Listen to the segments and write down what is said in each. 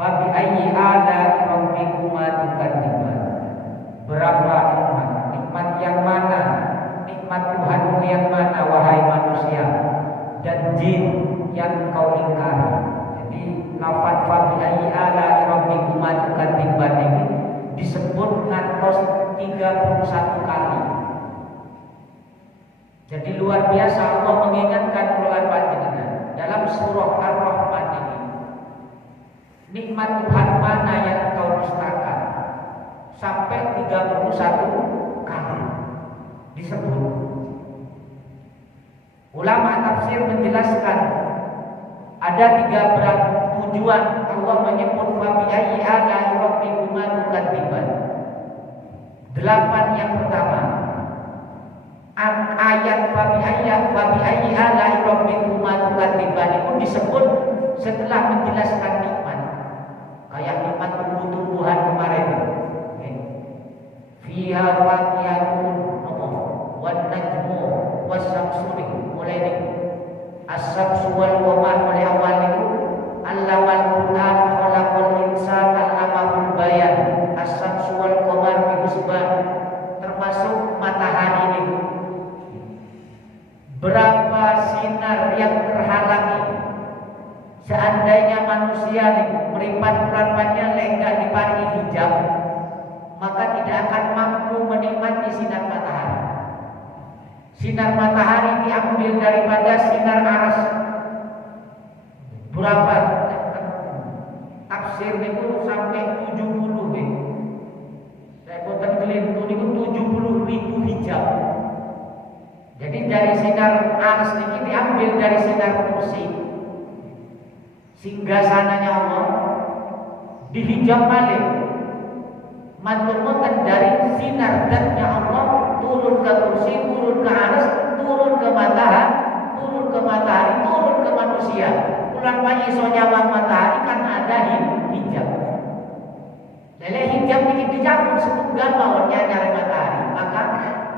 Fabi ayyi ala'i rabbikuma tukadziban. Berapa nikmat? Nikmat yang mana? Nikmat Tuhanmu yang mana wahai manusia dan jin yang kau ingkari? Jadi lafaz fabi ayyi ala'i rabbikuma tukadziban ini disebut ngantos 31 kali. Jadi luar biasa Allah mengingatkan ulang panjenengan dalam surah Ar-Rahman ini. Nikmat Tuhan mana yang kau dustakan? Sampai 31 kali disebut. Ulama tafsir menjelaskan ada 3 tujuan Allah menyebut fabi ayyi ala'i rabbikuma tukadziban. 8 yang pertama, ayat fabi ayyi ala'i rabbikuma tukadziban itu disebut setelah menjelaskan nikmat. Kayak nikmat tumbuh-tumbuhan kemarin. Fiha faqihatun wan najmu was-samsuri, mulai ini as-samsu wal qamar, mulai awal itu allamal Qur'an khalaqal insana allamahul bayan, as-samsu wal qamar bi husban, termasuk matahari ini. Berapa sinar yang terhalangi. Seandainya manusia meripat-ripatnya lenggak di pagi hijab, maka tidak akan mampu menikmati sinar matahari. Sinar matahari diambil daripada sinar aras. Berapa tafsir itu sampai 70 nih. Saya boten kelintu itu 70.000 hijab. Jadi dari sinar aras ini diambil dari sinar kursi. Sehingga sananya Allah dihijab balik. Mantul-mantul dari sinar zatnya Allah turun ke kursi, turun ke aras, turun ke matahari, turun ke manusia. Ulang banyak iso nyawang matahari kan ada hijab. Lele hijab ini dicabut setunggal mawonnya nyari matahari, maka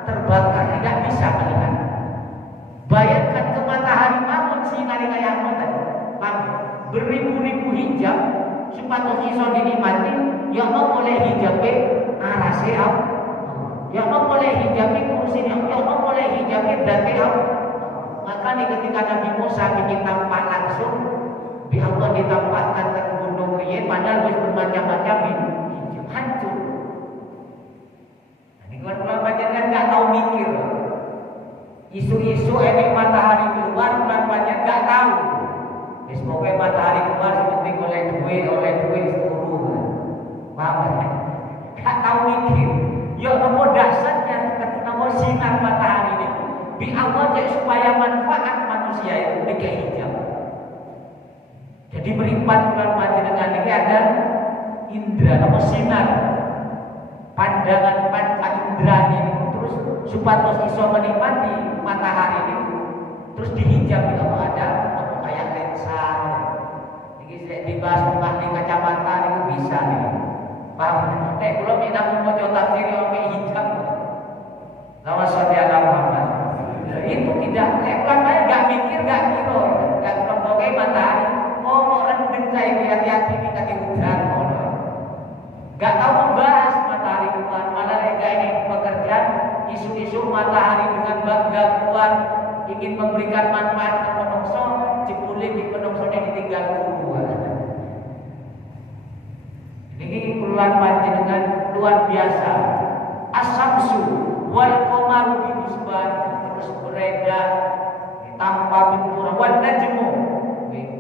terbakar, tidak bisa melihat. Bayangkan ke matahari mawon sinari kayak beribu-ribu hijab supaya iso dinikmati. Ya Allah boleh hijabe arase Allah. Ya Allah boleh hijabe kursi Allah. Ya Allah boleh hijabe date Allah. Maka nih ketika Nabi Musa bikin tampak langsung, bi Allah ditampakkan ke gunung riye, padahal wis bermacam-macam hijab hancur. Ini kalau panjenengan nggak tahu mikir, isu-isu enek matahari keluar, bulan panjang nggak tahu. Semoga matahari keluar seperti oleh duit sepuluh. Paham? Gak tahu mikir. Ya nomor dasarnya nomor sinar matahari ini bi Allah supaya manfaat manusia itu dikei hijab. Jadi beriman bulan panjenengan ini ada indra nomor sinar pandangan indra ini terus supaya iso menikmati matahari ini terus dihijab kalau ada kayak lensa. Dibahas di kacamata itu bisa nih. Paham? Belum tidak mau tafsir yang hijab. Lawan saudara Muhammad. Itu tidak. Ulama nggak mikir, nggak kira, nggak pakai matahari. Ngomong rendeng saya hati-hati nih kaki hujan. Nggak tahu membahas matahari keluar. Malah mereka ini pekerjaan isu-isu matahari dengan bangga keluar ingin memberikan manfaat ke penungso, jebule di penungsonya ditinggal kuburan. Ini keluar panjenengan luar biasa. As-samsu wal qamaru bi husban, terus beredar tanpa benturan. Wan najmu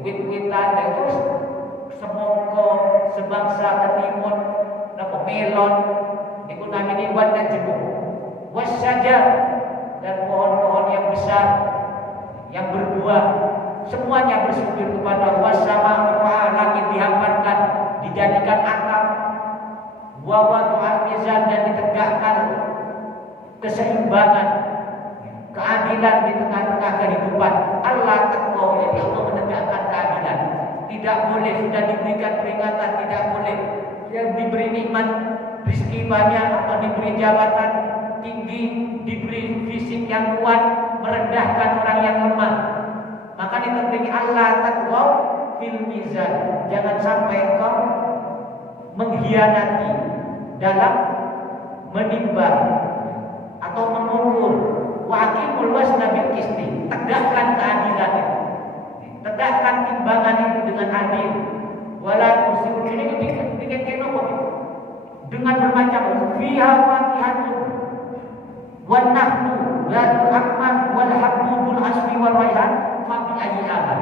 wit-witan terus semongko sebangsa ketimun napa melon niku namine wan najmu. Wasyajar dan pohon-pohon yang besar yang berbuah semuanya bersujud kepada Allah. Sama langit dihamparkan dijadikan atap, wawadhu al-mizan dan ditegakkan keseimbangan, keadilan di tengah-tengah kehidupan. Allah takwa, jadi Allah menegakkan keadilan. Tidak boleh sudah diberikan peringatan, tidak boleh yang diberi nikmat rezeki banyak atau diberi jabatan tinggi, diberi fisik yang kuat, merendahkan orang yang lemah. Maka ditentukan Allah takwa fil mizan. Jangan sampai engkau mengkhianati dalam menimbang atau mengukur. Wa aqimul wazna bil qisti. Tegakkan keadilan itu. Tegakkan timbangan itu dengan adil. Wala tusiru ini bikin dengan bermacam fiha fatihatun wan nahnu wal akman wal habdul asmi wal raihan fa bi ayyi amal.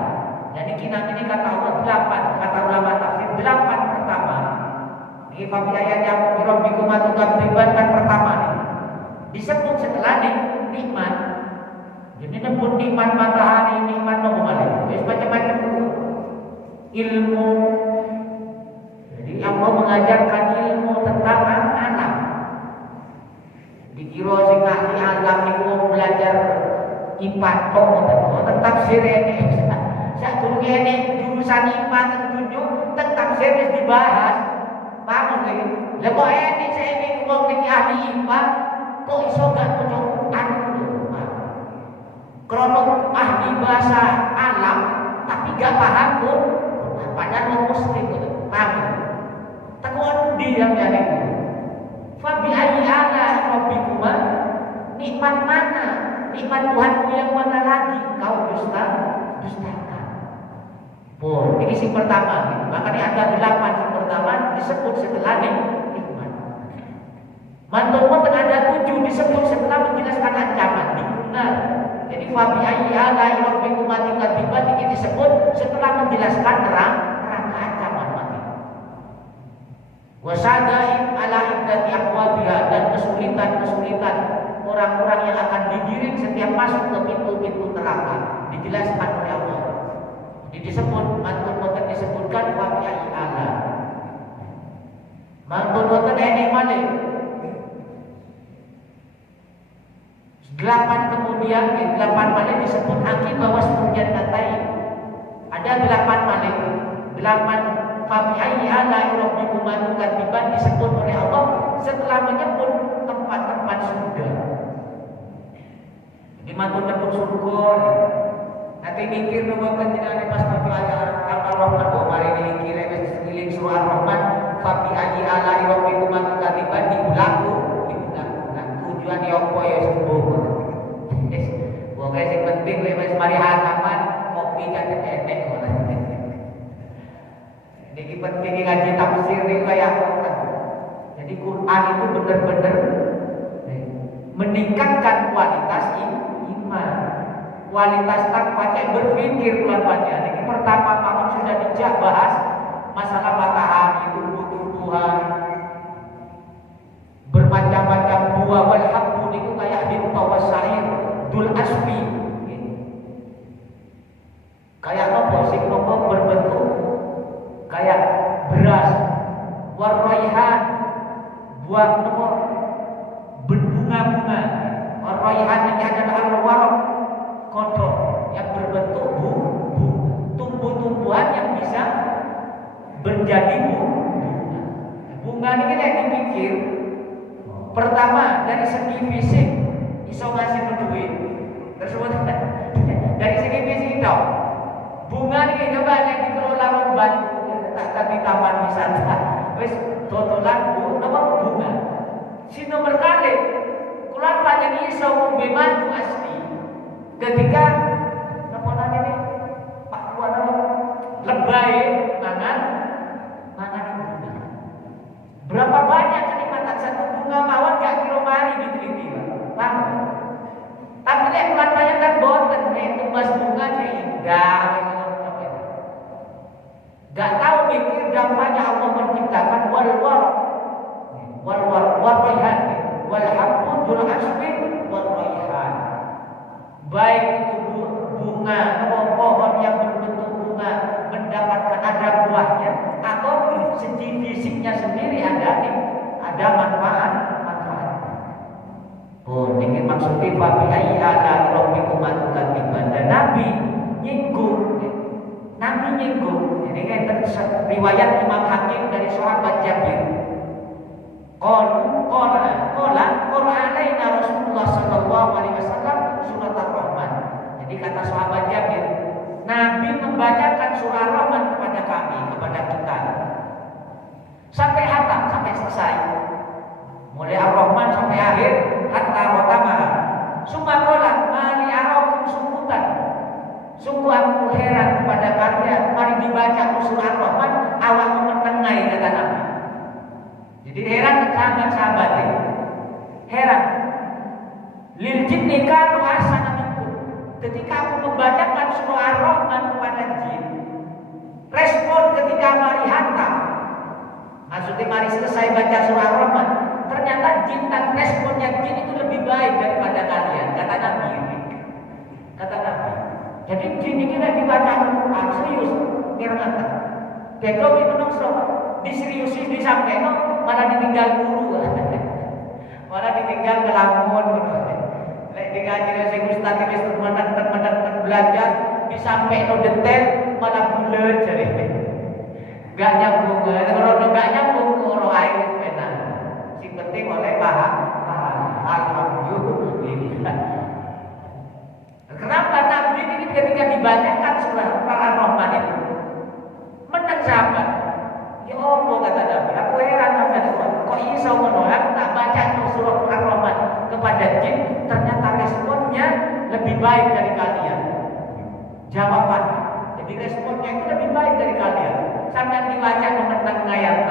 Jadi ini kata Allah 8, kata ulama tafsir 8 pertama. Ini fa bi ayyi amal rabbikum atukadziban kan pertama nih. Disebut setelah nikmat. Jadi nyebut nikmat matahari, nikmat nopo wis macam-macam ilmu. Jadi Allah mengajarkan ilmu tentang alam. Dikira sing ahli alam niku belajar IPA tok tetap sirene. Sak durunge ini jurusan IPA tunjuk tetap serius dibahas. Paham lagi? Lah kok ini saya ini wong iki ahli IPA kok iso gak tunjuk anu. Krono ahli bahasa alam tapi gak paham kok. Padahal wong muslim itu paham. Takon di yang jadi. Fa bi ayyi ala rabbikuma, nikmat mana? Nikmat Tuhanmu yang mana lagi kau dustakan. Oh, ini si pertama. Makanya ada 8 yang pertama disebut setelah nikmat. Mantul ada 7 disebut setelah menjelaskan ancaman. Benar. Jadi fa bi ayyi ala rabbikuma tikatibat ini disebut setelah menjelaskan neraka ancaman mati. Wasadain ala iddati aqwabiha, dan kesulitan-kesulitan orang-orang yang akan digiring setiap masuk ke pintu-pintu neraka dijelaskan oleh Allah. Jadi disebut mantun disebutkan fa bi ayyi ala. Mantun ini malik 8 kemudian 8 malik disebut hakim bahwa semuanya datai. Ada 8 malik 8 fa bi ayyi ala rabbikuma tukadziban disebut oleh Allah setelah menyebut tempat-tempat surga. Jadi mantun nyebut surga. Nanti mikir nunggu jenengan pas maca ayat Ar-Rahman kok mari mikir ngiling surah Ar-Rahman fa bi ayyi ala rabbikuma tukadziban diulang. Tujuan opo ya sembuh. Pokoknya yang penting lewat mari hataman kopi kan enek. Ini penting ngaji tafsir ini kayak jadi Quran itu benar-benar meningkatkan kualitas iman, kualitas takwa, berpikir pelan-pelan. Ini pertama kamu sudah dijak bahas masalah matahari, tumbuh-tumbuhan, bermacam-macam buah, wal habbu niku kayak hinta wasair, dul asfi. Kayak nopo sing nopo berbentuk kayak beras, warraihan, buah nopo berbunga-bunga. Warraihan ini adalah al-waraq, kodok yang berbentuk tumbuh-tumbuhan yang bisa menjadi bunga. Bunga ini yang dipikir pertama dari segi fisik iso ngasih duit. Tersebut dari segi fisik tau. Bunga ini coba yang dikelola wong Batu tak di taman wisata. Wis totolan bunga. Si nomor kali kula panjang iso ngombe madu asli. Ketika napa namanya Pak Puan lebay mangan bunga. Berapa banyak kenikmatan satu bunga mawon gak kilo mari diteliti, Pak. Tapi lek kula tanyakan boten itu mas bunga cek indah. Gak tahu mikir dampaknya Allah menciptakan wal-raihan wal-habdul asmi wal-raihan. Baik itu bunga atau pohon yang berbentuk bunga mendapatkan ada buahnya atau segi fisiknya sendiri ada manfaat. Oh, ini maksudnya fa bi ayyi ala rabbikuma tukadziban. Dan Nabi nyinggung. Ini kan riwayat Imam Hakim dari sahabat Jabir. Qala alaina Rasulullah sallallahu alaihi wasallam surat Ar-Rahman. Jadi kata sahabat Jabir, Nabi membacakan surah Rahman kepada kami, kepada kita, sampai hatam, sampai selesai, mulai Ar-Rahman sampai akhir, hatta khotamah. Sumakola mali arakum sungkutan, sungguh aku heran kepada kalian, mari dibaca surah Ar-Rahman, awak menengai, kata Nabi. Jadi heran sahabat-sahabat ini, heran. Lil jinni kanu ahsana minkum. Ketika aku membacakan surah Ar-Rahman kepada jin, respon ketika mari hantam, maksudnya mari selesai baca surah Ar-Rahman, ternyata jin dan responnya jin itu lebih baik daripada kalian, kata Nabi. Kata Nabi. Jadi jin ini lagi baca Al-Quran serius, nirmata. Betul itu menungso, diseriusi disampaikan, malah ditinggal guru, malah ditinggal kelamun. Lek dikaji sing ustaz wis teman-teman belajar disampaikan detail, malah bulet jadi. Gak nyambung, kalau gak nyambung orang air benar. Si penting oleh paham. Alhamdulillah. Kenapa Nabi ini ketika dibacakan surah Ar-Rahman itu menang sahabat? Ya Allah, kata Nabi, aku heran kok iso menolak tak baca surah Ar-Rahman kepada jin, ternyata responnya lebih baik dari kalian. Jawaban, jadi responnya itu lebih baik dari kalian. Sampai dibaca menentang ayat.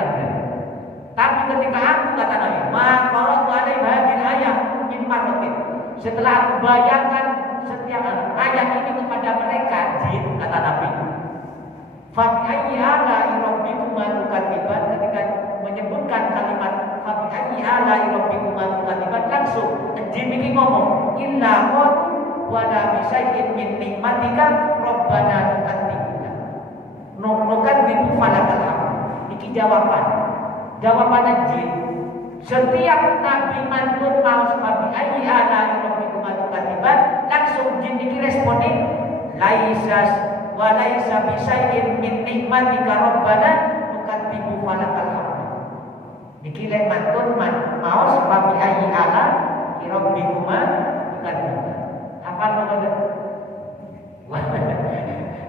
Tapi ketika aku, kata Nabi, maka hadil ayat min marratin, setelah aku bayangkan setiap ayat ini kepada mereka jin, kata Nabi, fa bi ayyi ala'i rabbikuma tukadziban, ketika menyebutkan kalimat fa bi ayyi ala'i rabbikuma tukadziban, langsung jin ini ngomong illa qad wa la bi syai'in min nikmatika rabbana tukadzibuna nukadzibu falakal hamd. Iki jawaban jin. Setiap Nabi mantun mau sebabi ayyi ala rabbikuma tukadziban, langsung jin iki responin laisas wa laisa bi syai'in min nikmatika rabbana nukadzibu falakal hamd. Niki lek mantun mau sebabi ayyi ala rabbikuma tukadziban. Hafal nomor.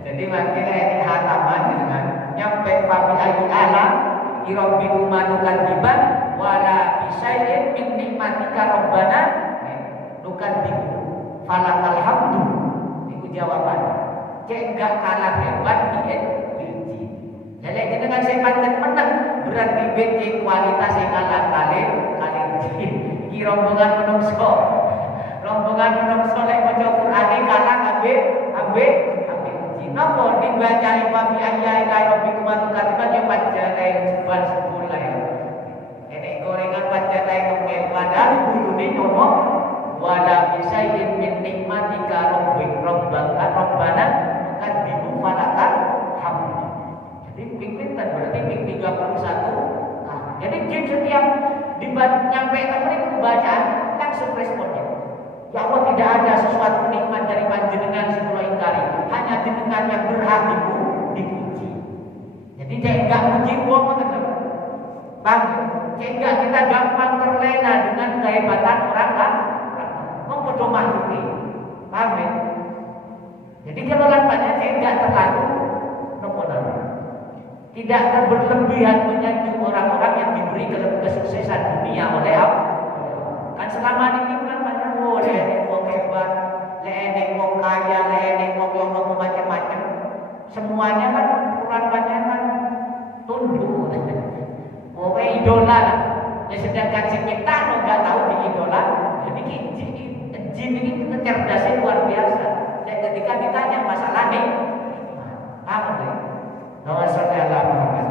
Jadi makanya ini hataman dengan nyampe fabi ayyi ala rabbikuma tukadziban wala bisyai'in min nikmatika rabbana nukadzibu falakal hamdu. Itu jawabannya. Cek enggak kalah hebat di jin. Jadi dengan saya panjang menang berarti BC kualitas yang kalah kali jin. Iki rombongan menungso. Rombongan menungso lek maca Qur'ane kalah ambek napa dibaca fabi ayyi rabbikuma tukadziban ya panjang sebulan sebulan ya. Ini gorengan panjang ngomel padahal bulune ngomong wala bisyai'in min nikmatika rabbana nukadzibu falakal hamd. Jadi pinten berarti ping 31. Jadi jin setiap menyampaikan mereka bacaan langsung responnya. Ya Allah, tidak ada sesuatu nikmat dari panjenengan sing kula ingkari, hanya jenengan yang berhak dipuji. Jadi cek enggak puji wong ngoten lho. Bang, cek enggak kita gampang terlena dengan kehebatan orang kan? Wong padha makhluk iki. Paham ya? Jadi kalau lampanya cek enggak terlalu nopo tidak berlebihan menyanjung orang-orang yang diberi kesuksesan dunia oleh Allah. Kan selama ini kan lek wong hebat, lek wong kaya, lek wong yang macam-macam, semuanya kan ukuran panjangan tunduk. Pokoknya idola lah. Ya sedangkan si kita nggak tahu di idola. Jadi jin ini kecerdasnya luar biasa. Dan ketika ditanya masalah nih, apa nih? Nama saya Muhammad.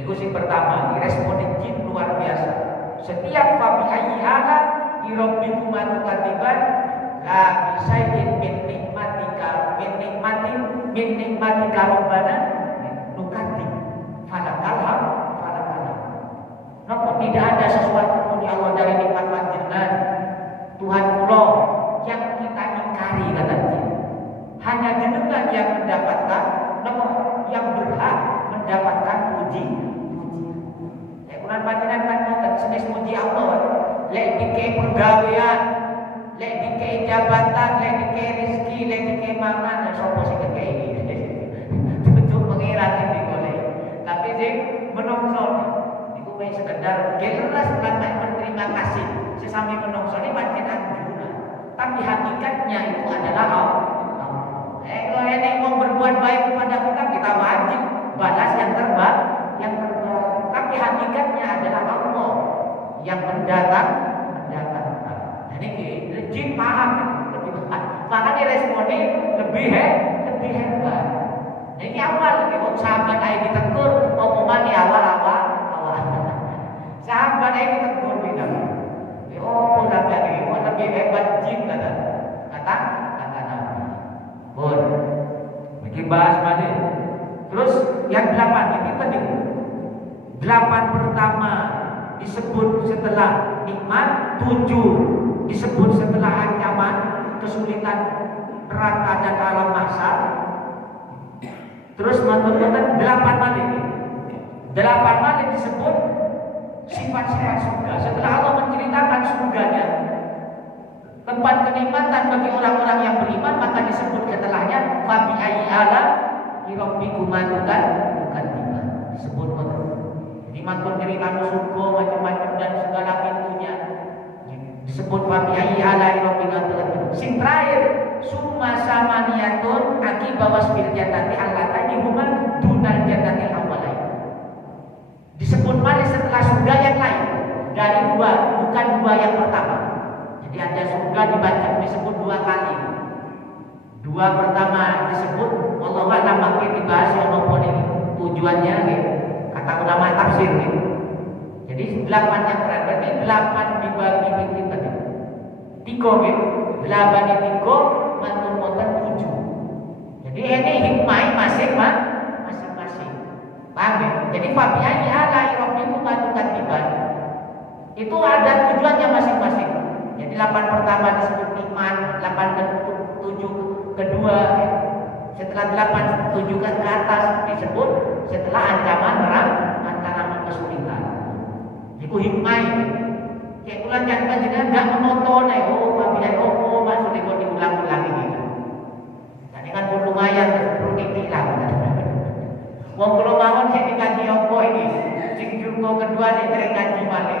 Itu sih pertama, respon jin luar biasa. Setiap fabi ayyi ala rabbikuma tukadziban la bisyai'in min nikmatika rabbana nukadzibu falakal hamd. Napa tidak ada sesuatu pun ya Allah dari nikmat panjenengan Tuhan kula yang kita ingkari, kata jin. Hanya jenengan yang mendapatkan napa yang berhak mendapatkan puji. Quran panjenengan kan ngoten senes muji Allah. Lek dikei penggawean, lek dikei dikei jabatan, lek dikei rezeki, lek dikei mangan, sapa sing dikei. Tentu pengiran iki golek. Tapi sing menungso niku wis sekedar geleras lan berterima kasih sesami menungso ini pancen anjuran. Tapi hakikatnya itu adalah Allah. Kalau enek mau berbuat baik kepada kita wajib balas yang terbaik, Tapi hakikatnya adalah Allah yang mendatang. Dan ini jin paham lebih tepat. Makanya responnya lebih hebat. Ini awal kalau sahabat aja ditegur, omongan di awal. Sahabat aja ditegur beda. Oh, sampai ini lebih hebat jin kata Nabi. Bon, bikin bahas mana? Terus yang 8 ini penting. 8 pertama disebut setelah nikmat, 7 disebut setelah ancaman, kesulitan neraka dan alam mahsyar. Terus teman-teman 8 kali ini. 8 kali disebut sifat-sifat surga. Setelah Allah menceritakan surganya, tempat kenikmatan bagi orang-orang yang beriman, maka disebut setelahnya fabi ayyi ala rabbikuma tukadziban. Disebut jadi mantun cerita surga macam-macam dan segala pintunya. Disebut fabi ayyi ala rabbikuma tukadziban. Sing terakhir summa samaniyatun akiba wasbil jannati allatani huma dunal jannatil awwalain. Disebut mari setelah surga yang lain dari 2, bukan 2 yang pertama. Jadi ada surga dibaca disebut 2 kali. 2 pertama disebut Allah alam makin dibahas yang nopo ini tujuannya kata ulama tafsir gitu. Jadi 8 yang terakhir berarti 8 dibagi titik tadi. 3 gitu. 8 di 3 mantul motor 7. Jadi ini hikmah masing-masing. Paham ya? Jadi fabi ayyi ala rabbikuma tukadziban. Itu ada tujuannya masing-masing. Jadi 8 pertama disebut nikmat, 8 ke 7 kedua, setelah 8 7 ke atas disebut setelah ancaman kesulitan. Itu hikmah ini. Kayak bulan jangan jangan nggak menonton, maksudnya kok diulang-ulang ini. Jadi kan pun lumayan produktif lah. Wong kalau mawon saya dikaji opo ini, sing jurko kedua saya ngaji malih.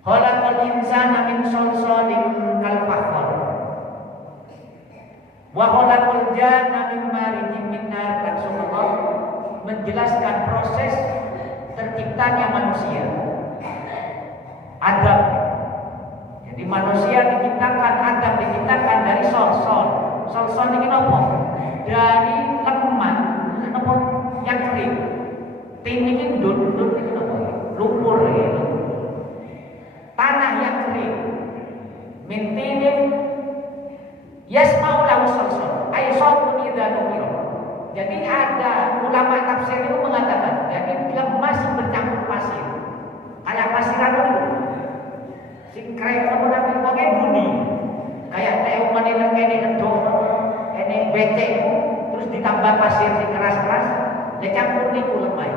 Khalaqal insana min salsalin kal fakhar. Wa khalaqal janna min marijin min nar. Rasulullah menjelaskan proses terciptanya manusia. Adam. Jadi manusia diciptakan, Adam diciptakan dari sol-sol. Sol-sol ini apa? Dari lemah, apa yang kering. Tin ini dun ini apa? Lumpur ini. Tanah yang kering. Mintinin yasma'u lahu sol-sol. Ay sawun idza nukira. Jadi ada ulama tafsir itu mengatakan, jadi masih bercampur pasir. Kayak pasiran itu. Sing krek kemudian pakai buni. Kayak teuman ini endok, ini becek, terus ditambah pasir sing keras-keras, dicampur niku lemah.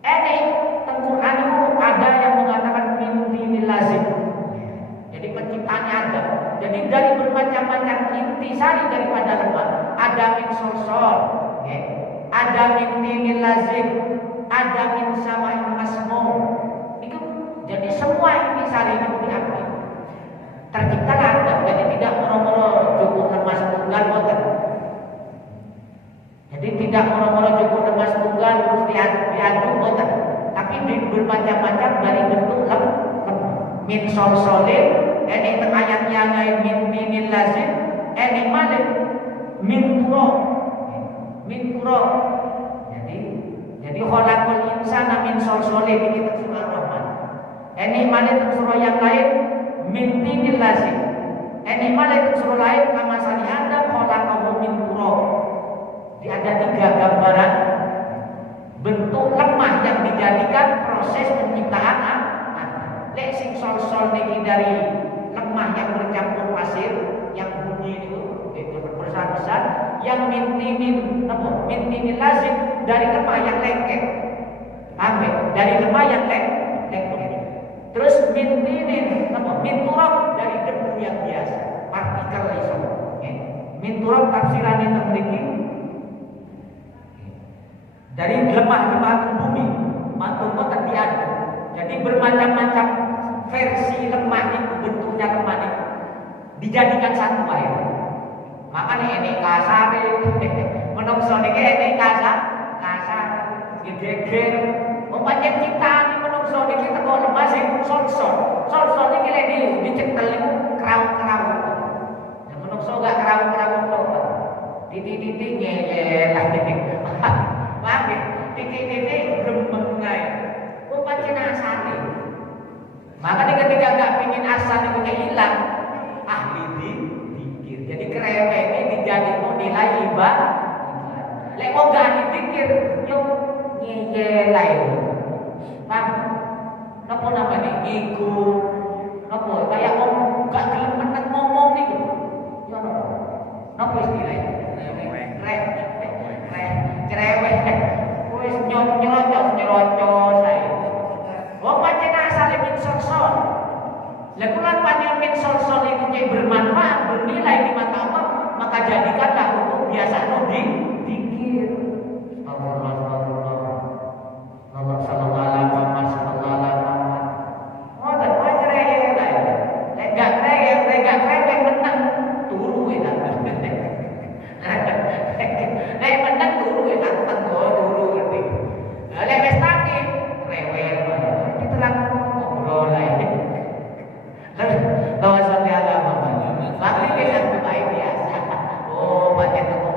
Ini Al-Qur'an itu ada yang mengatakan min dinil lazim. Jadi penciptaannya ada. Jadi dari bermacam-macam intisari daripada lemah, ada min sol-sol, ada min dinil lazim, ada min sama'in masmum. Itu jadi semua intisari itu diambil. Tercipta Adam, jadi tidak moro-moro cukup lemas tunggal boten. Jadi tidak moro-moro cukup lemas tunggal terus diaduk boten. Tapi bermacam-macam dari bentuk min sol-solin, ini ayatnya min dinil lazim, ini malik min turab. Jadi khalaqal insana min sol-solin ini tersurah Rahman. Ini malik tersurah yang lain min dinil lazim. Ini malik tersurah lain kama sani Adam khalaqahu min turab. Jadi ada 3 gambaran bentuk lemah yang dijadikan proses penciptaan Adam. Lek sing sol-sol niki dari lemah yang bercampur pasir, yang bunyi itu besar-besar, yang mintinin lazim dari lemah yang lengket. Dari lemah yang lengket. Terus mintinin apa? Minturab dari debu yang biasa, partikel iso. Minturab tafsirannya teng mriki dari lemah-lemah bumi, mantuko terdiaduk. Jadi bermacam-macam versi lemah itu, bentuknya lemah itu dijadikan satu air. Makanya ini kasar, menungso niki ini kasar, geger. Umpamanya ciptaan menungso niki teko lemah sing sol niki lek dicekel kerau-kerau. Nah, menungso gak kerau-kerau tok. Titik-titik ngeyel paham ya? Titik-titik gemengai. Umpamanya asane. Makanya ketika gak pingin asane itu hilang, ahli dikir. Jadi krewe ini dijadikan nilai ibadah. Lek wong gak dikir, yo ngeyelai. Paham? Napa namanya iku? Napa kayak wong gak gelem menek ngomong niku. Yo napa istilahnya? Cerewet. Wis nyerocos sae. Wong pancen asale min sol. Lah kula pancen min sol itu cek bermanfaat, bernilai di mata Allah, maka jadikanlah untuk biasa dikir. Astagfirullah. Allah sallallahu alaihi wasallam. Oh, dan wajar ya. Lek gak menang turu eta. Lek menang turu eta turu ngerti. Lek wis tadi rewel kita langsung ngobrol lagi. Lalu sampai ada apa? Tapi kita baik biasa. Oh, pancen teko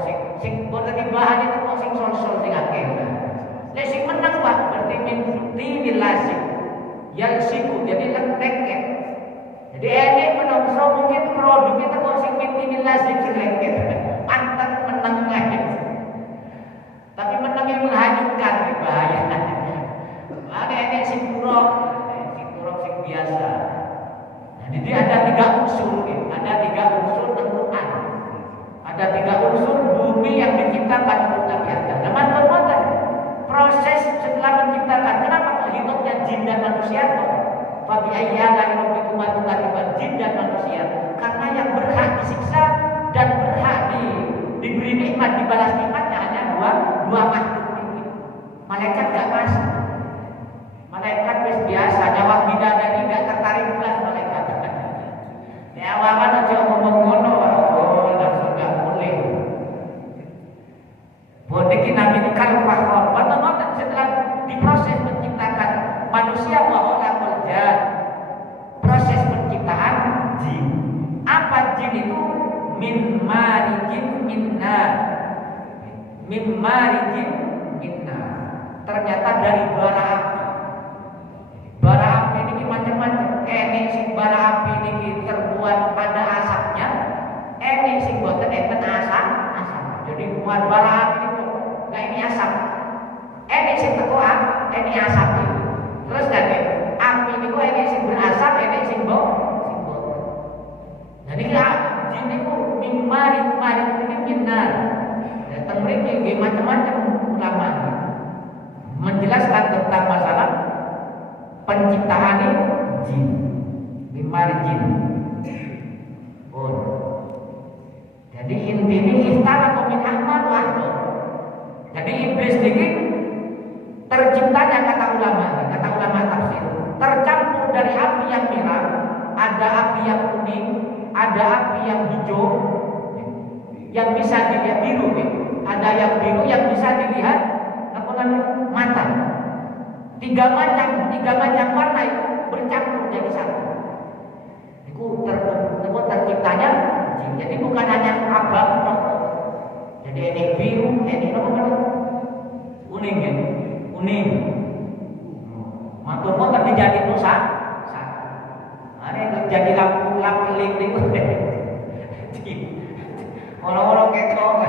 sing boten dibahas itu kok sing sol sing akeh. Lek sing menang Pak berarti minti lasik. Yang siku jadi lengket. Jadi ini menungso mungkin produk itu kok sing minti lasik lengket. Pantat menang aja. Tapi menang yang menghanyutkan bahaya. Ada ini sing turok sing biasa. Nah, jadi ada 3 unsur, ada 3 unsur Al-Quran. Ada 3 unsur bumi yang diciptakan untuk Nabi Adam. Nah, mantan proses setelah menciptakan, kenapa kok hidupnya jin dan manusia kok? Fabi ayyalan rabbikum tukatiban jin dan manusia. Karena yang berhak disiksa dan berhak diberi nikmat, dibalas nikmatnya hanya dua makhluk ini. Malaikat gak masuk. Malaikat wis biasa, nyawa bidadari gak tertarik belas malaikat. Ya awan aja ngomong ngono, oh langsung gak boleh. Boleh kita minikan faktor. Waktu setelah diproses menciptakan manusia bahwa kerja proses penciptaan jin. Apa jin itu? Min marijin minna. Ternyata dari bara api. Bara api ini macam-macam. Ini sing bara api ini terbuat pada asapnya. Ini sing boten enten asap. Jadi buat bara api itu kayak ini asap. Ini sing teko ini asap itu. Terus nanti api ini kok ini sing berasap, ini sing boten. Jadi jin itu marit ini benar. Datang mereka macam-macam ulama menjelaskan tentang masalah penciptaan jin, mimari jin. Jadi intinya istana min ahmad wahdo. Jadi iblis ini terciptanya kata ulama tafsir tercampur dari api yang merah, ada api yang kuning, ada api yang hijau, yang bisa dilihat biru, ada yang biru yang bisa dilihat apa namanya mata. Tiga macam warna itu bercampur jadi satu. Itu terciptanya jin. Jadi bukan hanya abang, jadi ini biru, ini apa kuning ya, kuning. Matur kok jadi dosa. Ada jadi lampu link itu. Orang-orang ketok,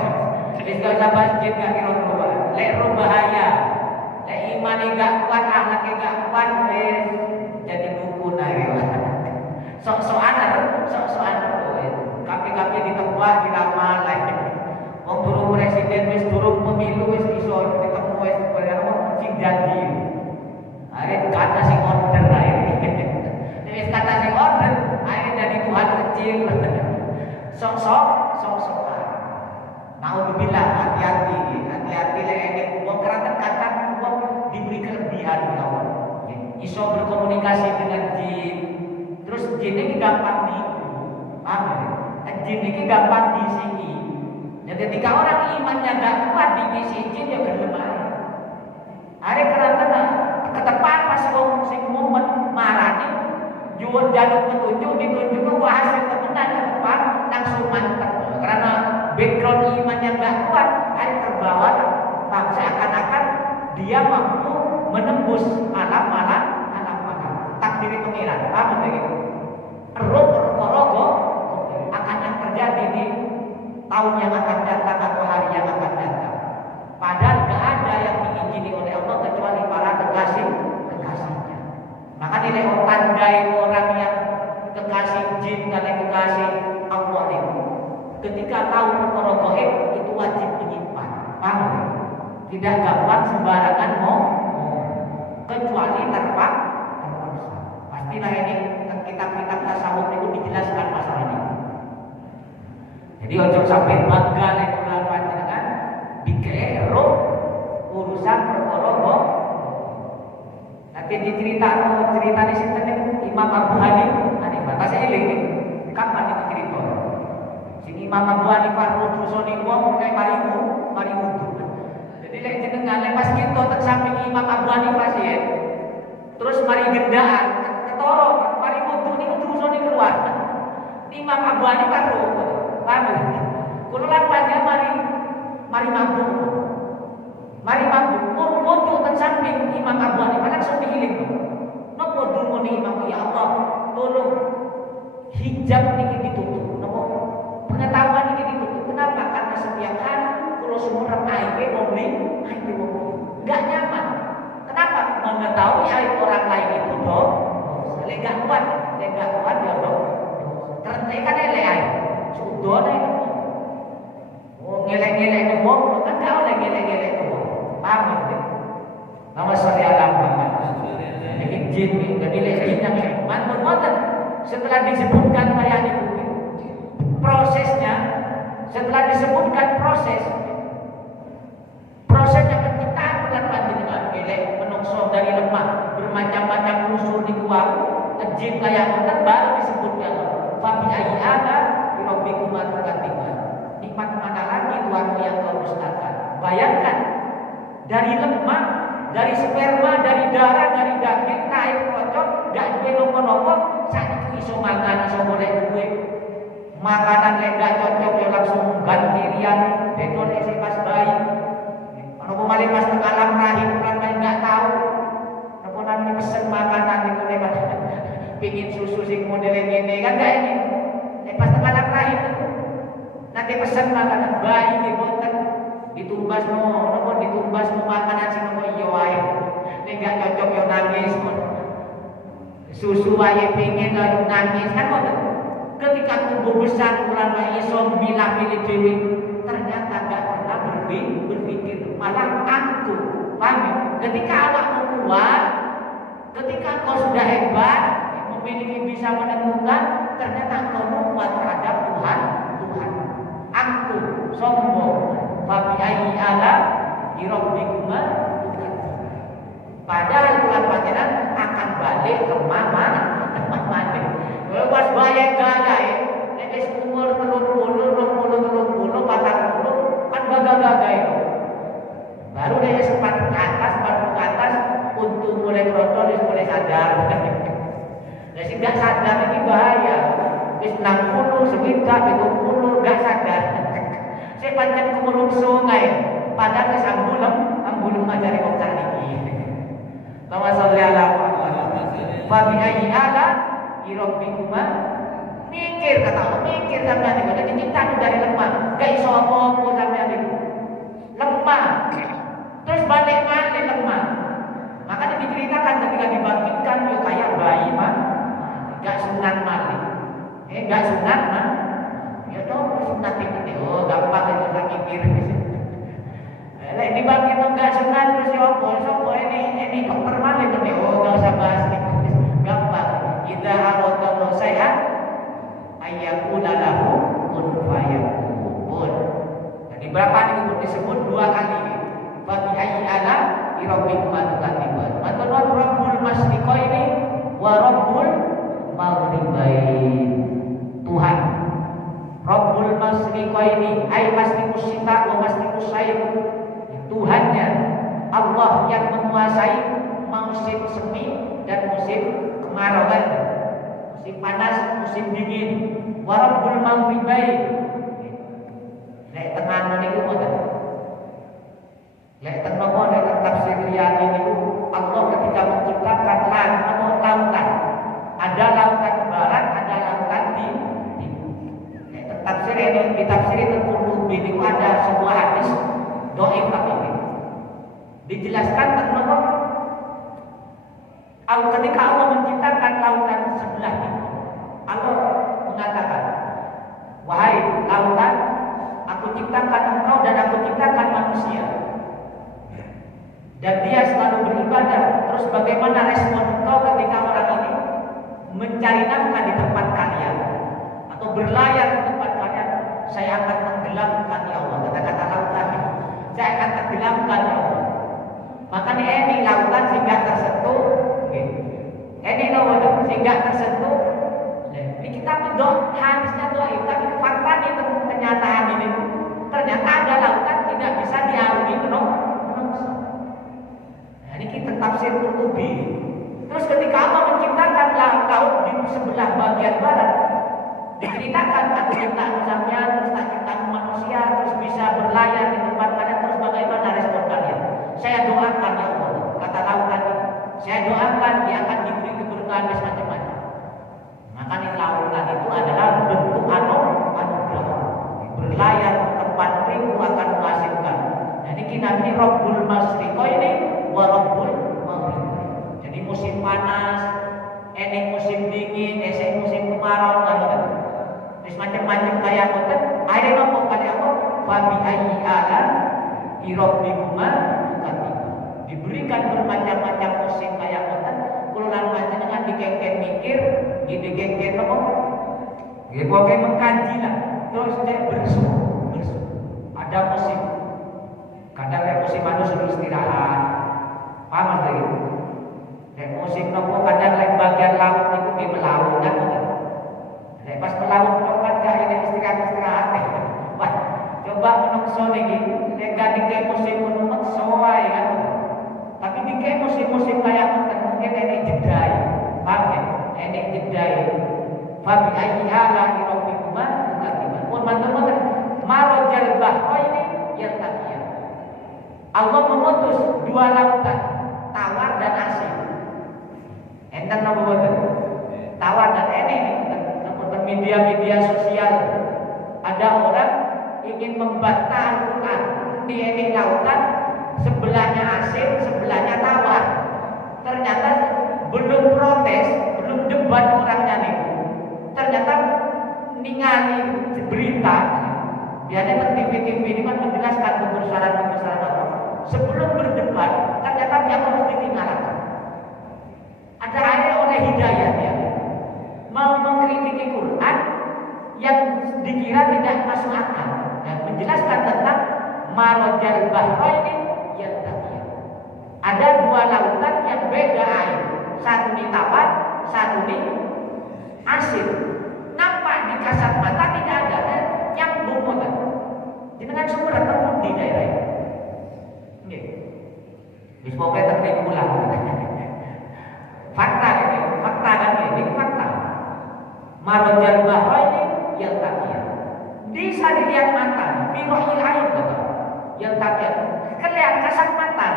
jadi kalau masjid nggak kira rubah, lek bahaya, lek iman nggak kuat, anaknya nggak kuat, jadi dukun aja. Sok-sokan, kapi-kapi ditebak, diramal lagi. Wong durung presiden, wis durung pemilu, wis iso ditemu, wis sing janji. Ada kata sing order lah ini. gampang disiki. Jadi ketika orang imannya gak kuat dibisi jin ya gelem ae. Are karena ketepan pas wong sing momen marani jual jaluk petunjuk ditunjuk kok hasil temenan ketepan langsung mantap. Karena background imannya gak kuat, are terbawa seakan-akan dia mampu menembus alam-alam takdir pengiran. Paham begitu? Rogo akan yang terjadi di tahun yang akan datang atau hari yang akan datang. Padahal gak ada yang diizini oleh Allah kecuali para kekasihnya. Maka nilai tandai orang yang kekasih jin dan kekasih Allah itu, ketika tahu perkara gaib itu wajib menyimpan. Paham? Tidak gampang sembarangan mau, kecuali terpaksa. Pastilah ini kitab-kitab tasawuf itu dijelaskan masalah ini. Jadi ojo sampai bangga nek kula panjenengan dikero urusan perkara kok. Nanti diceritakan di sinten Imam Abu Hanifah. Tasih eling kapan iki cerita. Sing Imam Abu Hanifah rudusone wong kaya mari wudu. Jadi lek jenengan lek pas kita tak samping Imam Abu Hanifah sih. Terus mari gendaan, ketoro, mari wudu niku terusone keluar. Imam Abu Hanifah lho. Paham? Kulo lan panjang mari mabuk. Mari mabuk, wudu tak samping Imam Abu Hanifah langsung dihiling. Napa dumune Imam ya Allah, tolong hijab niki ditutup. Napa pengetahuan niki ditutup. Kenapa? Karena setiap hari kulo sumurep aib wong enggak nyaman. Kenapa? Mengetahui aib orang lain itu dong. Lek gak kuat ya dong. Terus kan elek aib. Sudone itu. Oh ngelek-ngelek wong kan gak oleh ngelek-ngelek wong. Paham ya? Nama sholli ala Muhammad. Jadi jin jadi lek jin yang mantun setelah disebutkan kayak ini prosesnya, setelah disebutkan prosesnya penciptaan bukan panjenengan gelek menungso dari lemah bermacam-macam unsur di kuat jin kayak ngoten baru disebutkan fabi ayyi ala rabbikum tukadzibun. Nikmat mana lagi Tuhan yang kau dustakan. Bayangkan dari lemah, dari sperma, dari darah, dari daging, air kocok, gak duwe nopo-nopo, saiki iso mangan, iso golek duwe. Makanan lek gak cocok ya langsung ganti liyane, beton isi pas bayi. Ono malih pas teng alam rahim kan gak tahu. Napa namanya pesen makanan itu lewat pingin susu sing model ngene kan gak ini. Nek pas teng alam rahim nanti pesen makanan bayi di boten ditumbas makanan sing nopo iya wae. Nek gak cocok yo nangis. Susu wae pingin yo nangis kan boten. Ketika tubuh besar ulang iso milah-milih dewi, ternyata gak pernah berpikir, malah angkuh. Paham? Ketika awakmu kuat, ketika kau sudah hebat, memiliki bisa menentukan, ternyata kau kuat terhadap Tuhan. Angkuh, sombong. Fabi ayyi ala rabbikum tukadzibun. Padahal bulan panjenengan akan balik ke mama. Pas bayar gaya nek wis umur 30, 40, kan gagal-gagal itu. Baru dia sempat ke atas, untuk mulai merotol, mulai sadar. Nah, sih gak sadar ini bahaya. Wis 60, sekitar 70 gak sadar. Saya pancen kemurung sungai, padahal wis ambulem ngajari wong sakniki. Nama sholli ala Muhammad. Fa bi ayyi ala rabbikuma mikir sampean niku dadi diciptakan dari lemah gak iso apa-apa sampean niku lemah terus balik malih lemah makanya diceritakan ketika dibangkitkan yo kayak bayi mah gak sunat malih gak sunat mah ya toh sunat iki oh gampang itu sak mikir lek dibangkit gak sunat terus yo apa sapa ini dokter malih oh gak usah bahas gampang idza aradallahu shay'an ayyakuna lahu kun fayakun. Jadi berapa ini disebut 2 kali. Fa bi ayyi ala rabbikum tukadzibun. Matur Rabbul Masyriqaini wa Rabbul Maghribain. Tuhan Rabbul Allah yang menguasai musim semi dan musim kemarau, musim panas, musim dingin. Wa rabbul maghribain. Nek tengah niku mboten. Nek teng napa nek tafsir liyane niku Allah ketika menciptakan lautan. Ada lautan barat, ada lautan timur. Nek tafsir ini ditafsir itu Qurtubi niku ada sebuah hadis dhaif ini. Dijelaskan tentang ketika Allah menciptakan lautan sebelah timur, Allah mengatakan, wahai lautan, aku ciptakan engkau dan aku ciptakan manusia, dan dia selalu beribadah. Terus bagaimana respon engkau ketika orang ini mencari nafkah di tempat kalian atau berlayar di tempat kalian? Saya akan tenggelamkan ya Allah, kata-kata lautan, saya akan tenggelamkan ya Allah. Makanya ini lautan sehingga tersentuh, ini lautan sehingga tersentuh. Ini kita berdoa hadisnya doa, tapi fakta itu kenyataan ini ternyata ada lautan tidak bisa diarungi manusia. Nah, ini kita tafsir Qurtubi. Terus ketika Allah menciptakan laut di sebelah bagian barat, diceritakan aku cipta misalnya, terus tak cipta manusia, terus bisa berlayar di tempat kalian, terus bagaimana respon kalian? Saya doakan ya Allah, kata lautan, saya doakan dia akan diberi keberkahan macam-macam. Maka nih lautan itu adalah bentuk anugerah. Berlayar ke tempat rindu akan menghasilkan. Jadi kita ini Rabbul Masyriq ini wa Rabbul Maghrib. Jadi musim panas, ini musim dingin, ini musim kemarau, kan? Terus macam-macam kayak ngoten. Akhirnya apa kali apa? Fa bi ayyi ala rabbikuma diberikan bermacam-macam musim kayak ngoten. Kulo lan panjenengan dikengken mikir, dikengken apa? Nggih pokoke mengkaji lah. Terus saya bersu. Ada musim. Kadang musim manusia istirahat. Paham lagi? Musim nopo kadang bagian laut itu di melaut kan? Pas melaut kan gak ada istirahat. Wah, coba menungso niki, nek gak dike musim menungso wae kan. Tapi dike musim-musim kayak mungkin ini jedai. Paham ya? Ini jedai. Fa bi ayyi ala rabbikuma tukadziban. Pun manten-manten marajal bahraini yartaqiyan. Allah memutus dua lautan, tawar dan asin. Enten napa boten? Tawar dan ini media-media sosial. Ada orang ingin membantah Al-Quran di ini lautan, sebelahnya asin, sebelahnya tawar. Ternyata belum protes, belum debat orangnya nih. Ternyata ningali berita, biasanya TV-TV ini kan menjelaskan kebesaran apa. Sebelum berdebat, ternyata dia harus ditinggalkan. Ada akhirnya oleh hidayah dia mau mengkritiki Quran yang dikira tidak masuk akal dan menjelaskan tentang marajal bahraini yartaqiyan. Ada dua lautan yang beda air, satu di tawar, satu di asin. Nampak di kasat mata tidak ada nyambung moten. Jenengan sumber ketemu di daerah ini. Nggih. Wis pokoke teknik ulang. Fakta ini, fakta kan ini fakta. Marajal bahraini yartaqiyan. Bisa dilihat mata, birohil ain betul. Yartaqiyan. Kelihatan kasat mata.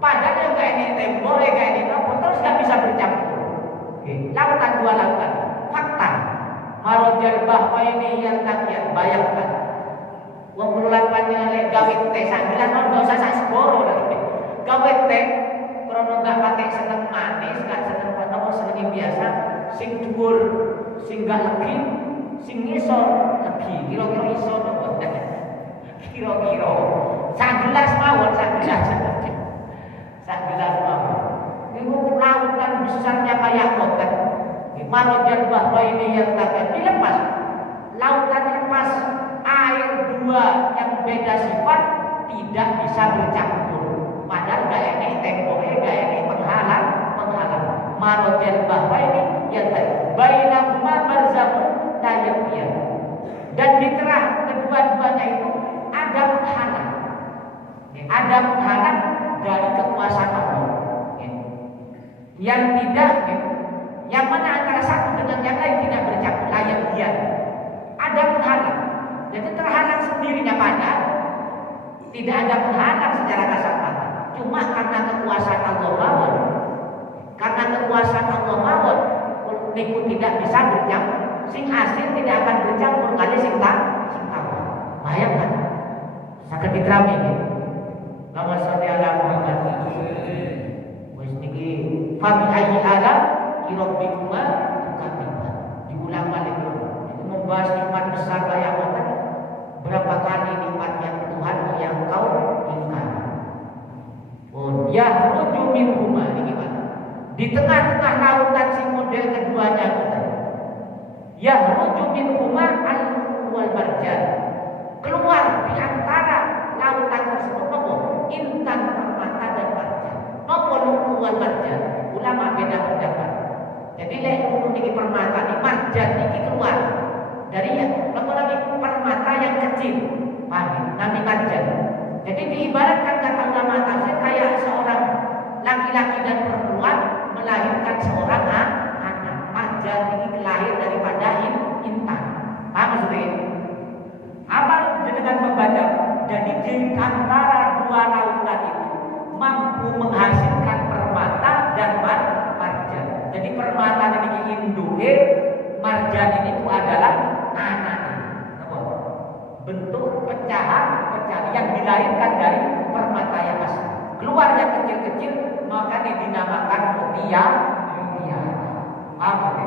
Padahal yang kayak ini tembok, kayak ini apa, terus nggak bisa bercampur. Lautan dua lautan, fakta. Marajal bahraini yartaqiyan. Bayangkan. Wong kelulan panjenengan gawe teh sak gelas mau enggak usah sak segoro lagi. Gawe teh krono enggak pakai seneng manis, enggak seneng apa seneng biasa, sing dhuwur, sing gak legi, sing ngisor legi. Kira-kira iso napa? Kira-kira sak gelas mawon, sak gelas. Sak gelas mawon. Niku lautan besarnya kayak kotak. Marajal bahraini yartaqiyan. Dilepas. Lautan lepas. Air dua yang beda sifat tidak bisa bercampur. Padahal gak ini temboknya, gak ini penghalang. Marajal bahraini yartaqiyan. Bainahuma barzakhun la yabghiyan. Dan di tengah kedua-duanya itu ada penghalang. Ada penghalang dari yang tidak, yang mana antara satu dengan yang lain tidak bercampur, layak dia. Ada penghalang. Jadi terhalang sendirinya padahal tidak ada penghalang secara kasat mata. Cuma karena kekuasaan Allah mawon. Karena kekuasaan Allah mawon, niku tidak bisa bercampur. Sing asin tidak akan bercampur kali sing tawa. Bayangkan. Saged ditrami iki. Nama sholli ala Muhammad. Wis niki fa bi ayyi ala rabbikuma tukadziban. Diulang balik. Itu membahas nikmat besar bayangkan berapa kali nikmatnya Tuhan yang kau ingkari. Oh, ya ruju minhuma niki Pak. Di tengah-tengah lautan si model keduanya kita. Ya ruju minhuma al-lu'lu wal marjan. Keluar di antara lautan tersebut nopo intan, permata dan marjan. Nopo lu'lu wal marjan. Ulama beda pendapat. Jadi lek lu'lu niki permata niki marjan niki keluar dari ya nopo lagi permata yang kecil. Paham? Nami marjan. Jadi diibaratkan kata ulama tafsir kayak seorang laki-laki dan perempuan melahirkan seorang anak. Marjan ini lahir daripada intan. Paham maksudnya? Apa dengan membaca? Jadi di antara dua lautan itu mampu menghasilkan permata dan marjan. Jadi permata ini induke, marjan ini itu adalah anaknya. Bentuk pecahan yang dilahirkan dari permata yang asli. Keluar yang kecil-kecil maka dinamakan mutiara. Apa ya?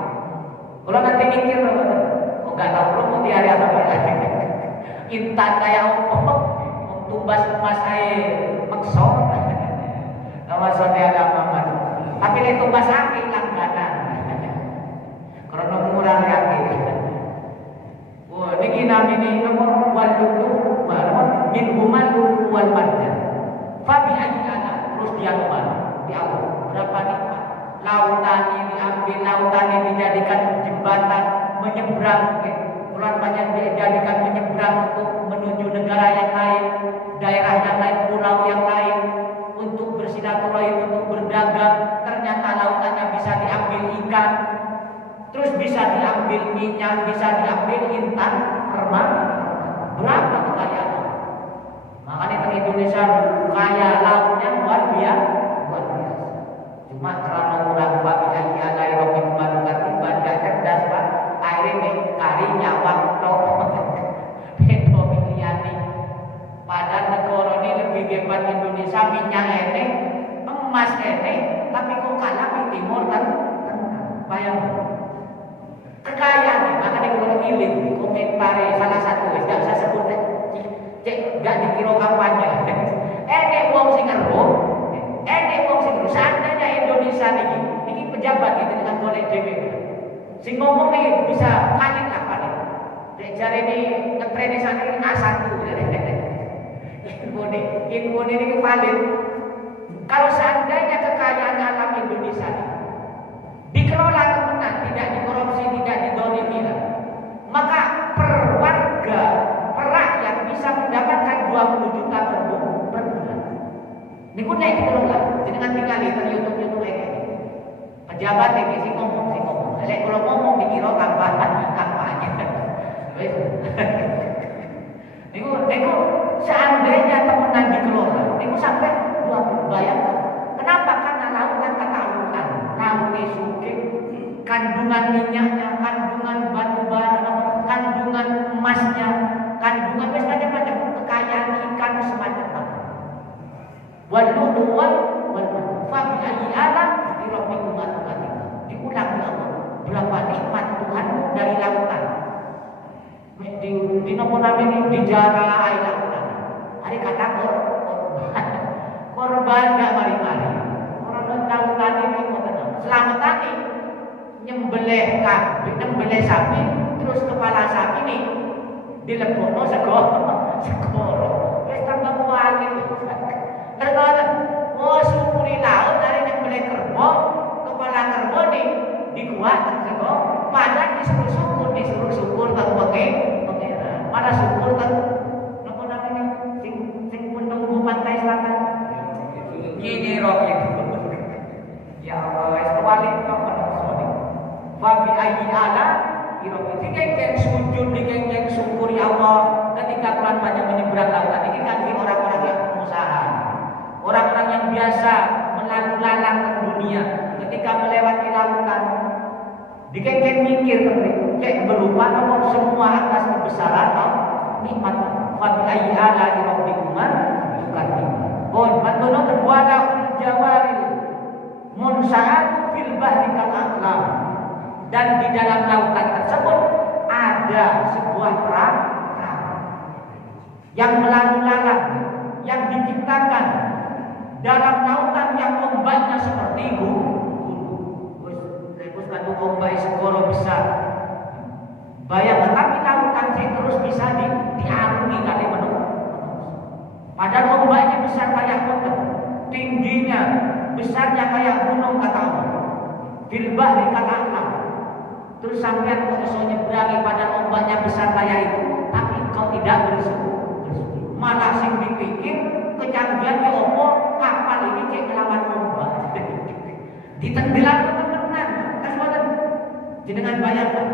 Kalau nanti mikir, nggak tahu lo mutiara apa lagi. Intan kayak tumbas emas air maksud. Nama saudara Muhammad. Tapi itu tumbas air langganan. Karena murah lagi. Wah, ini namanya nomor walulu. Min humal wal marjan. Fabi ayyi ala terus dia kemana? Di Allah. Berapa nikmat? Lautan ini diambil, lautan ini dijadikan jembatan menyeberang. Bulan banyak dijadikan menyeberang untuk menuju negara yang lain, daerah yang lain, pulau yang lain, untuk bersilaturahim, untuk berdagang. Ternyata lautannya bisa diambil ikan, terus bisa diambil minyak, bisa diambil intan, permata. Berapa kekayaan? Makanya di Indonesia kaya lautnya luar biasa. Cuma karena kurang babi lagi ada yang mengimbankan tiba tidak cerdas Pak. Akhirnya kari nyawang tok pedo miliani. Padahal negara ini lebih hebat Indonesia, minyak ini, emas ini, tapi kok kalah di timur dan bayang. Kekayaan nih, makanya kalau ilim komentar salah satu tidak saya sebut cek gak dikira kampanye. Wong sing ngeruh, wong sing ngeruh. Seandainya Indonesia ini pejabat gitu dengan golek dhewe. Sing ngomong nih bisa valid lah valid. Dek jare ini ngetrene sana ini A1 info ini valid. Kalau seandainya kekayaan alam Indonesia ini dikelola temenan, tidak dikorupsi, tidak didolimi, maka per warga, per rakyat bisa mendapatkan 20 juta per bulan. Ini pun naik dikelola. Jangan tinggal di YouTube ini. Pejabat ini sih ngomong. Kalau ngomong dikira kampanye. Niku seandainya temenan dikelola, niku sampai 20 bayangkan. Kenapa? Karena lautan kata Al-Quran, laute suke, kandungan minyaknya, kandungan batu bara, kandungan emasnya, kandungan macam-macam kekayaan ikan semacam apa. Walu'lu wal fa bi ayyi ala rabbikum tukadziban. Diulang Allah. Berapa nikmat Tuhan dari lautan. Di nomor ini dijara air lautan. Hari kata korban gak mari-mari. Orang lautan ini selamat tadi nyembelih kambing, nyembelih sapi, terus kepala sapi ini dilebokno segoro. Wis tambah kuali. Terus syukuri laut dari nyembelih kerbau, kepala kerbau nih dikuat sego, padahal disuruh syukur tak pakai pengira. Mana syukur tak napa namanya sing menunggu pantai selatan. Gini roh itu. Ya Allah. sujud dikengkeng syukuri Allah ketika bulan banyak menyeberang lautan. Ini kan orang-orang yang pengusaha, orang-orang yang biasa melalu lalang ke dunia. Ketika melewati lautan, dikengkeng mikir cek berupa nomor semua atas kebesaran nikmat. Fa bi ayyi ala'i rabbikuma tukadziban. Pun mantono terwala jawaril munsaat fil bahri kal aqlam. Dan di dalam lautan tersebut ada sebuah perahu yang melalu lalang, yang diciptakan dalam lautan yang ombaknya seperti gunung. Terus kan ombak segoro besar. Bayang, tetapi lautan terus bisa diarungi kali menurut. Padahal ombaknya besar kayak gunung, tingginya besarnya kayak gunung kata Allah. Fil bahri kal aqlam. Terus sampean kok iso nyebrangi pada ombaknya besar kayak itu, tapi kau tidak bersyukur. Malah sing dipikir kecanggihan ya opo kapal ini cek ngelawan ombak. Ditenggelam teman-teman. Kasih jenengan bayangkan.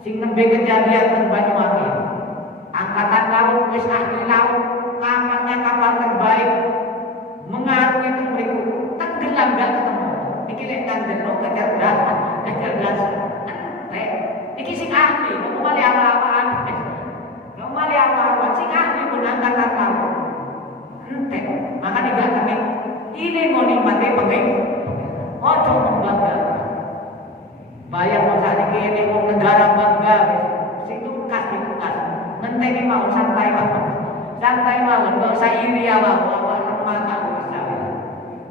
Sing nembe kejadian teng Banyuwangi. Angkatan laut wis ahli laut, kapalnya kapal terbaik mengarungi teng mriku. Tenggelam gak ketemu. Iki lek kandelo kecerdasan. Iki sing ahli, kembali apa-apaan. Kembali apa-apaan, sing ahli menangkan kamu. Entek, makanya gak kami. Ini mau nikmati pengen. Ojo membanggakan. Bayang saat ini mau negara bangga. Situ kas. Ngenteni mau santai banget. Santai banget, gak usah iri awak lemah gak bisa.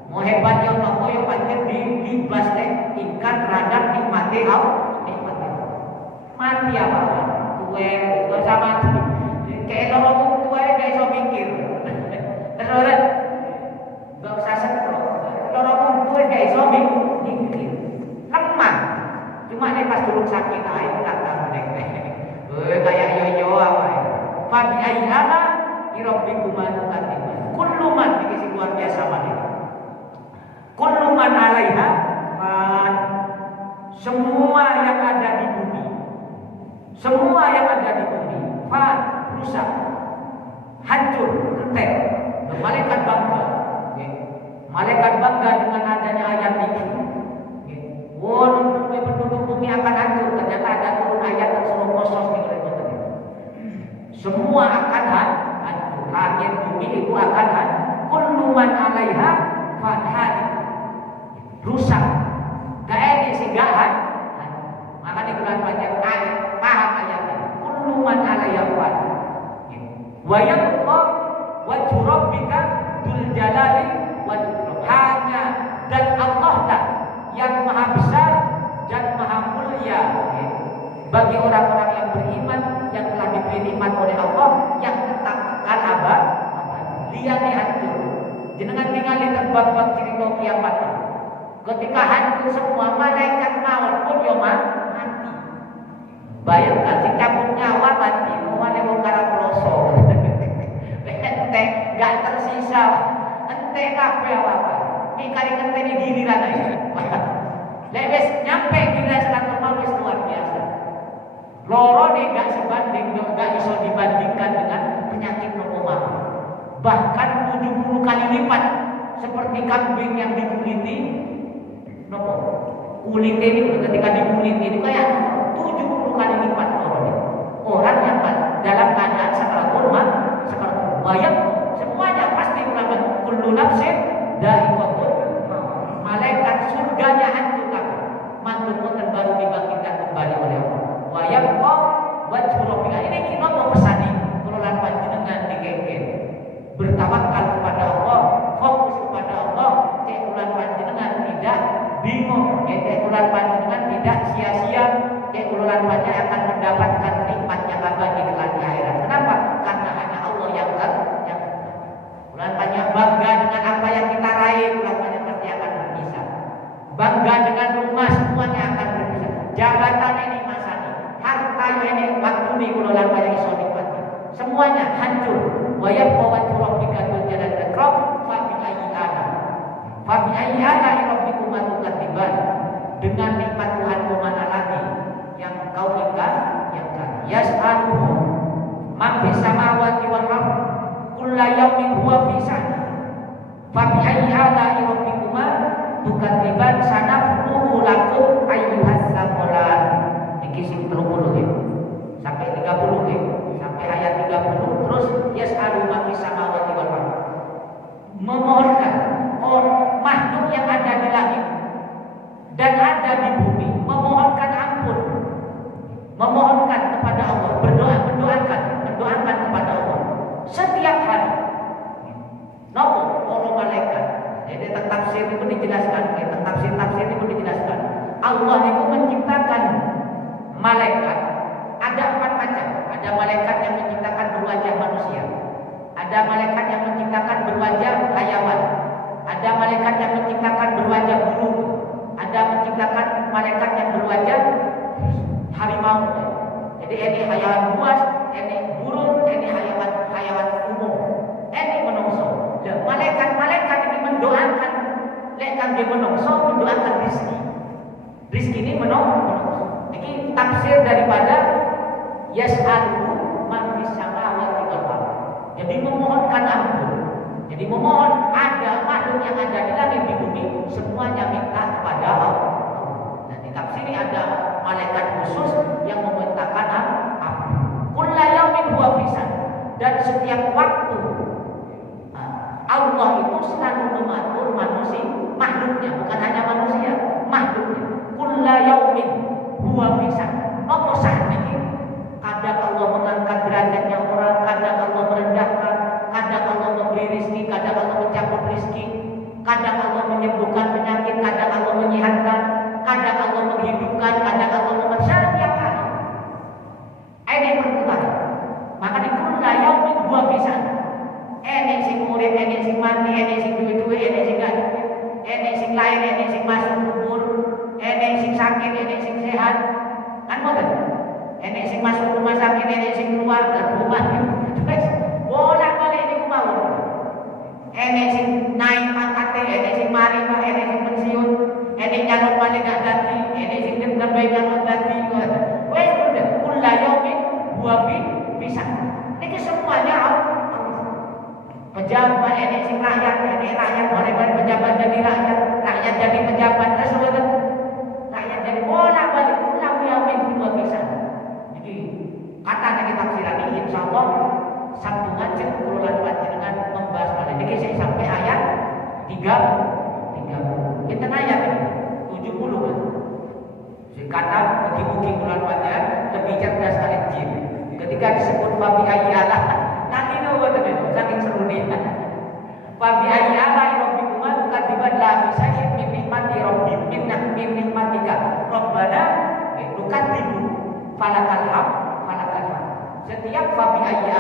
Mau hebat yo nopo yo pancen dibas ingkar terhadap nikmati Allah. Mati apa? Tuwe, gak usah mati. Kayak lorong tuwe gak iso mikir. Terus gak usah setruk. Lorong tuwe gak iso mikir. Lemah. Cuma dia pas dulu sakit aja kata mereka. Kayak yo-yo apa ya? Fa bi ayyi ala'i rabbikuma tukadziban. Kullu man iki sing luar biasa banget. Kullu man 'alaiha fan. Semua yang ada di bumi. Semua yang ada di bumi, rusak, hancur, entek. Malaikat bangga, malaikat bangga dengan adanya ayat ini. Penduduk bumi akan hancur. Ternyata ada turun ayat yang suruh kosong di oleh semua akan hancur. Langit bumi itu akan hancur. Kullu man 'alaiha fan, rusak. Gak ini sih gak hancur. Maka di bulan banyak ayat. Paham ayatnya. Kullu man 'alaiha fan. Wa yabqa wajhu rabbika dzul jalali wal ikram. Hanya dan Allah lah yang maha besar dan maha mulia. Bagi orang-orang yang beriman yang telah diberi nikmat oleh Allah yang tetap kekal abad. Liyane hancur. Jenengan tinggal di bab-bab cerita kiamat. Ketika hancur semua malaikat maut pun yo mati. Bayangkan si cabut nyawa mati, mulai bongkar pelosok. Ente gak tersisa, ente kabeh apa? Ini kali ente di giliran aja. Lebes nyampe giliran sekarang wis luar biasa. Loro nih gak sebanding, gak bisa dibandingkan dengan penyakit pneumonia. Bahkan 70 kali lipat seperti kambing yang dikuliti. Nopo kulit ini ketika dikuliti itu kayak 70 kali lipat orang yang dalam keadaan sakaratul maut wayang semuanya pasti melakukan kullu nafsin dha'iqatul maut. Malaikat surganya hancur mantul baru dibangkitkan kembali oleh Allah. Wayang kok wajhu rabbika. Ini kita mau pesani kelolaan panjenengan dikengken bertawakal kepada Allah, fokus kepada Allah. Cek ulan panjenengan tidak bingung, cek ulan panjenengan tidak sia-sia. Ulang banyak akan mendapatkan nikmatnya abadi kelak di akhirat. Kenapa? Karena hanya Allah yang ulang banyak bangga dengan apa yang kita raih. Ulang banyak pasti akan berpisah. Bangga dengan rumah semuanya akan berpisah. Jabatan ini masa ini, harta ini waktu ini ulang banyak iso nikmati. Semuanya hancur. Wa yabqa wajhu rabbika dzul jalali. Fabi ayyi ala'i rabbikuma tukadziban sanafruhu lakum ayyuhas saqalan. Iki sing 30 ya. Sampai 30 ya. Sampai ayat 30 terus yas'alu ma fis samawati wal ardh. Memohonkan makhluk yang ada di langit dan ada di bumi memohonkan ampun, memohonkan kepada Allah, mendoakan kepada Allah setiap hari. Nopo para malaikat. Jadi tafsir itu dijelaskan, tafsir itu dijelaskan. Allah itu menciptakan malaikat ada 4 macam. Ada malaikat yang menciptakan berwajah manusia. Ada malaikat yang menciptakan berwajah hayawan. Ada malaikat yang menciptakan berwajah burung. Ada menciptakan malaikat yang berwajah harimau. Jadi ini hayawan buas, ini burung, ini hayawan umum. Ini menungso. Dan malaikat-malaikat ini mendoakan, lekan dia menungso, mendoakan rizki. Rizki ini menungso. Ini tafsir daripada yas'alu man fis samawati wal ardh. Jadi memohonkan ampun. Jadi memohon ada makhluk yang ada di langit di bumi semuanya minta kepada Allah. Nah, di tafsir ini ada malaikat khusus yang memintakan ampun. Kullu yaumin huwa fisan. Dan setiap waktu Allah itu selalu mengatur manusia, makhluknya, bukan hanya manusia, makhluknya. Kullu yaumin huwa fisan. Apa sahnya? Kadang Allah mengangkat derajatnya orang, kadang Allah merendahkan, kadang Allah memberi rizki, kadang Allah mencabut rizki, kadang Allah menyembuhkan penyakit, kadang Allah menyehatkan, kadang Allah menghidupkan, kadang Allah membesar tiap hari. Ini berputar. Maka di kullu yaumin huwa fisan. Ini sing urip, ini sing mati, ini sing duwe-duwe, ini sing gak duwe, ini sing lahir, ini sing masuk kubur, ini sing sakit, ini sing sehat. Kan ngoten? Ini sing masuk rumah sakit, ini sing keluar dari rumah. Bolak-balik niku mawon. Ini sing naik pangkate, ini sing mari, ini sing pensiun, ini nyalon balik gak dadi, ini sing nembe nyalon dadi. Wes udah kullu yaumin huwa fisan. Niki semuanya pejabat, ini sing rakyat, ini rakyat, orang pejabat jadi rakyat jadi pejabat, terus rakyat jadi bolak-balik kullu yaumin huwa fisan. Jadi kata dari tafsiran ini insyaallah Sabtu ngajen kula dengan membahas pada ini saya sampai ayat 30. Kita ayat 70 kan. Kata mugi-mugi kula lebih cerdas kali jin. Ketika disebut fabi ayyalah nanti nopo tenan saking serune. Fabi ayyalah rabbikuma tukadiban la bisa min nikmati rabbik min nikmatika rabbana tukadibu falakal ham. Setiap fabi ayyalah